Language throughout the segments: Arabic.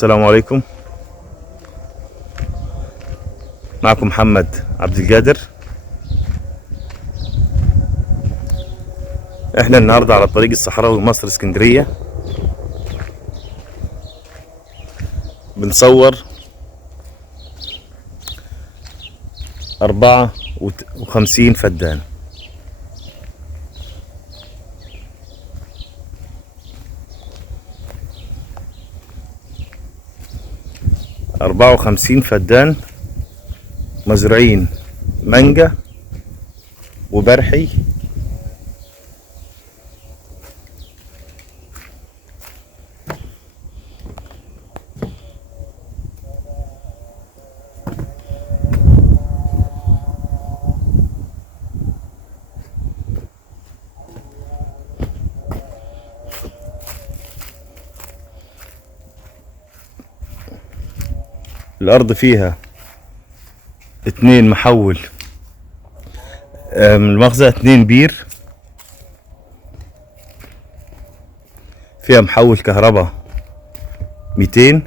السلام عليكم. معكم محمد عبد القادر. احنا النهارده على الطريق الصحراوي مصر اسكندرية، بنصور 54 فدان. أربعة وخمسين فدان مزروعين مانجا وبرحي الأرض فيها 2 محول، من المخزن 2 بير، فيها محول كهرباء 200،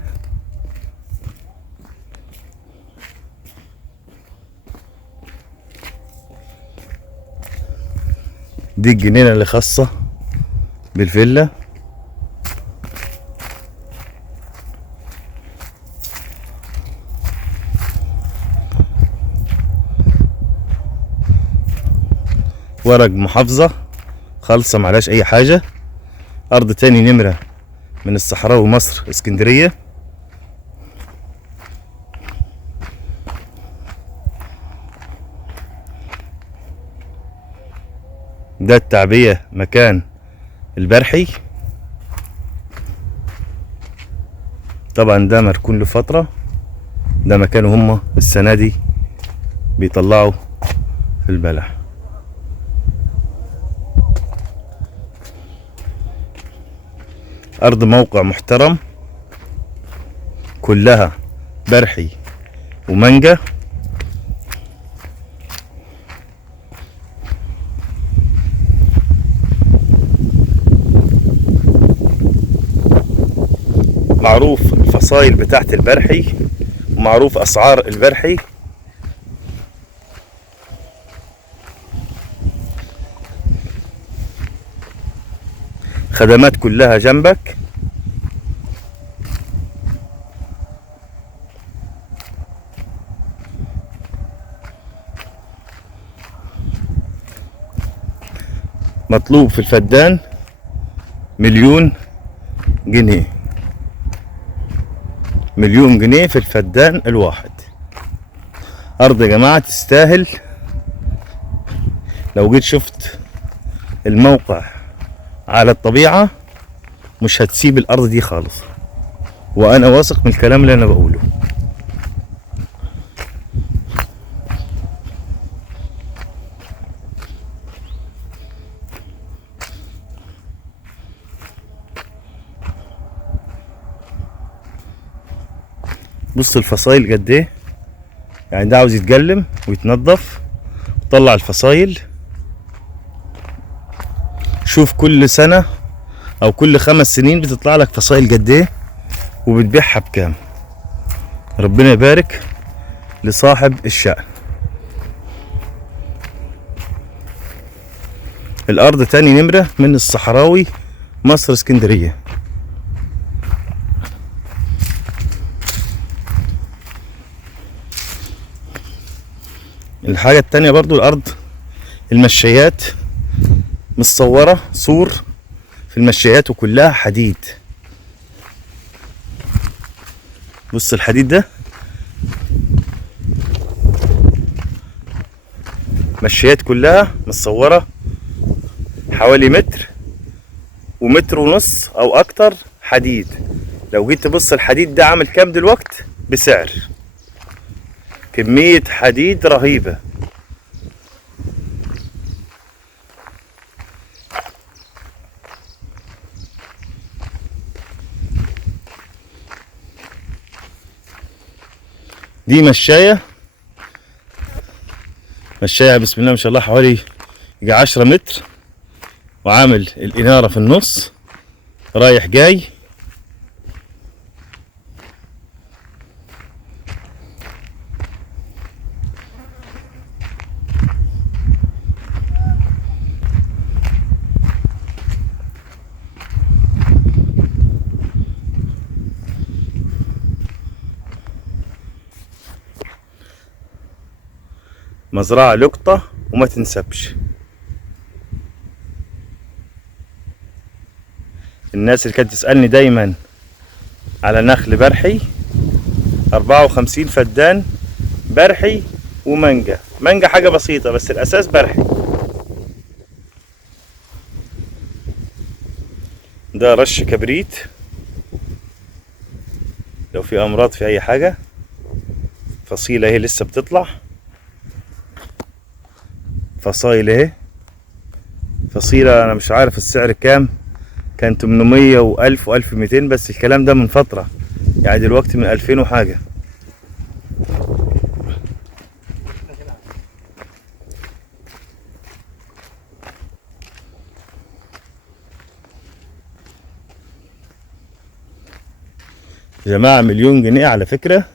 دي الجنينة اللي خاصة بالفيلا. ورق محافظة خالصة معلاش أي حاجة. أرض تاني نمرة من الصحراوي مصر اسكندرية. ده التعبية مكان البرحي، طبعا ده مركون لفترة، ده مكانه هما السنة دي بيطلعوا في البلح. أرض موقع محترم، كلها برحي ومانجا. معروف الفصائل بتاعت البرحي ومعروف أسعار البرحي. خدمات كلها جنبك. مطلوب في الفدان 1,000,000 جنيه، 1,000,000 جنيه في الفدان الواحد. أرض يا جماعة تستاهل. لو جيت شفت الموقع على الطبيعة مش هتسيب الأرض دي خالص، وأنا واثق من الكلام اللي أنا بقوله. بص الفصايل قد ايه، يعني ده عاوز يتقلم ويتنضف وطلع الفصايل. شوف كل سنة او كل 5 سنين بتطلع لك فصايل قد ايه وبتبيعها بكام. ربنا يبارك لصاحب الشأن. الارض تاني نمرة من الصحراوي مصر اسكندرية. الحاجة التانية برضو الارض المشايات متصورة سور في المشايات وكلها حديد. بص الحديد ده، مشايات كلها متصورة حوالي متر ومتر ونص او اكتر حديد. لو جيت تبص الحديد ده عامل كام دلوقت بسعر، كمية حديد رهيبة. دي مشاية بسم الله ما شاء الله حوالي 10 متر، وعامل الإنارة في النص رايح جاي. مزرعة لقطة وما تنسبش. الناس اللي كانت تسألني دايما على نخل برحي، 54 فدان برحي ومانجا. مانجا حاجة بسيطة بس الأساس برحي. ده رش كبريت لو في أمراض في أي حاجة. فصيلة اهي لسه بتطلع، فصايل اهي. فصيلة أنا مش عارف السعر كام، كان 800 و1000 و1200، بس الكلام ده من فترة، يعني دلوقتي من 2000 وحاجة. يا جماعة 1,000,000 جنيه على فكرة،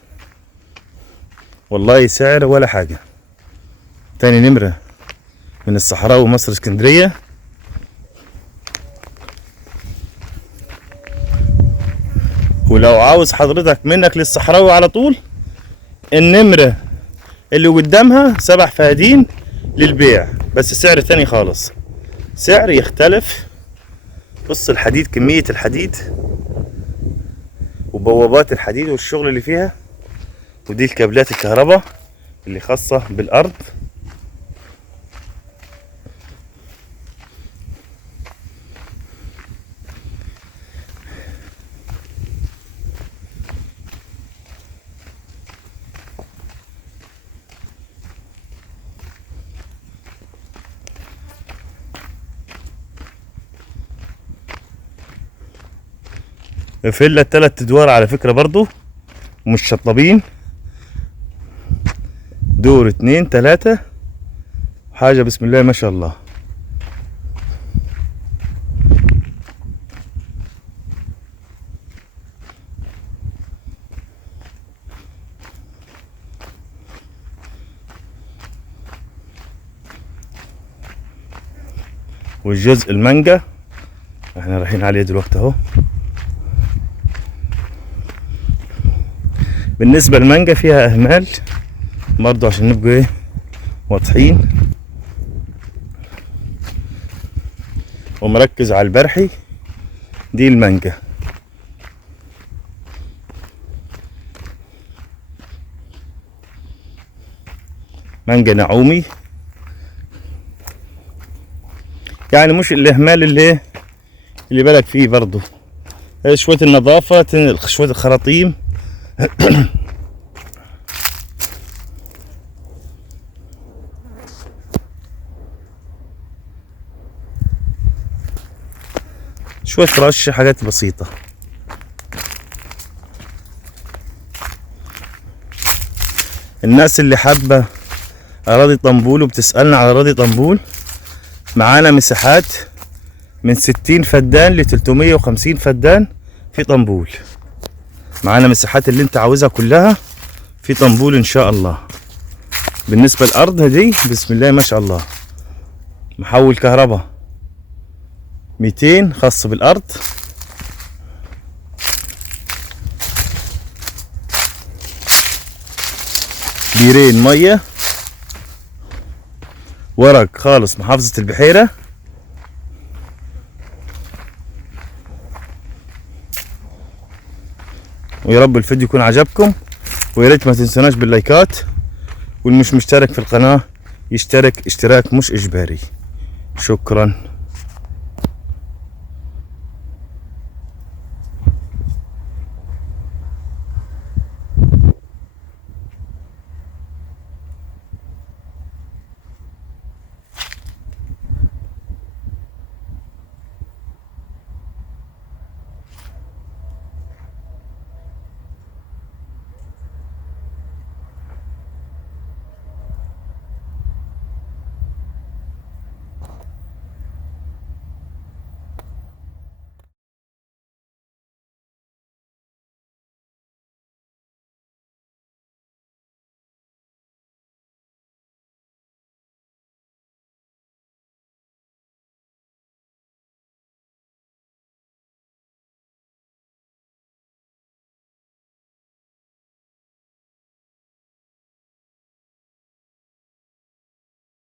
والله سعر ولا حاجة. تاني نمرة من الصحراء ومصر اسكندرية. ولو عاوز حضرتك منك للصحراوي على طول، النمرة اللي قدامها 7 فدادين للبيع، بس سعر تاني خالص، سعر يختلف. بص الحديد، كمية الحديد وبوابات الحديد والشغل اللي فيها. ودي الكابلات الكهرباء اللي خاصة بالأرض. فيلا 3 ادوار على فكرة برضو، ومش شطبين، دور 2 3 حاجة بسم الله ما شاء الله. والجزء المانجا احنا رايحين عليه دلوقتي اهو. بالنسبة للمانجا فيها اهمال برضو عشان نبقى ايه واضحين، ومركز على البرحي. دي المانجا، مانجا نعومي، يعني مش الاهمال اللي بالك فيه برضو. شوية النظافة، شوية الخراطيم. شوية رش، حاجات بسيطة. الناس اللي حابة أراضي طنبول وبتسألنا على أراضي طنبول، معانا مساحات من 60 فدان ل 350 فدان في طنبول. معانا مساحات اللي انت عاوزها كلها في طنبول ان شاء الله. بالنسبة للأرض هدي بسم الله ما شاء الله، محول كهرباء 200 خاص بالأرض. بيرين مية، ورق خالص محافظة البحيرة. ويا رب الفيديو يكون عجبكم، ويا ريت ما تنسوناش باللايكات، واللي مش مشترك في القناة يشترك اشتراك مش إجباري. شكرا.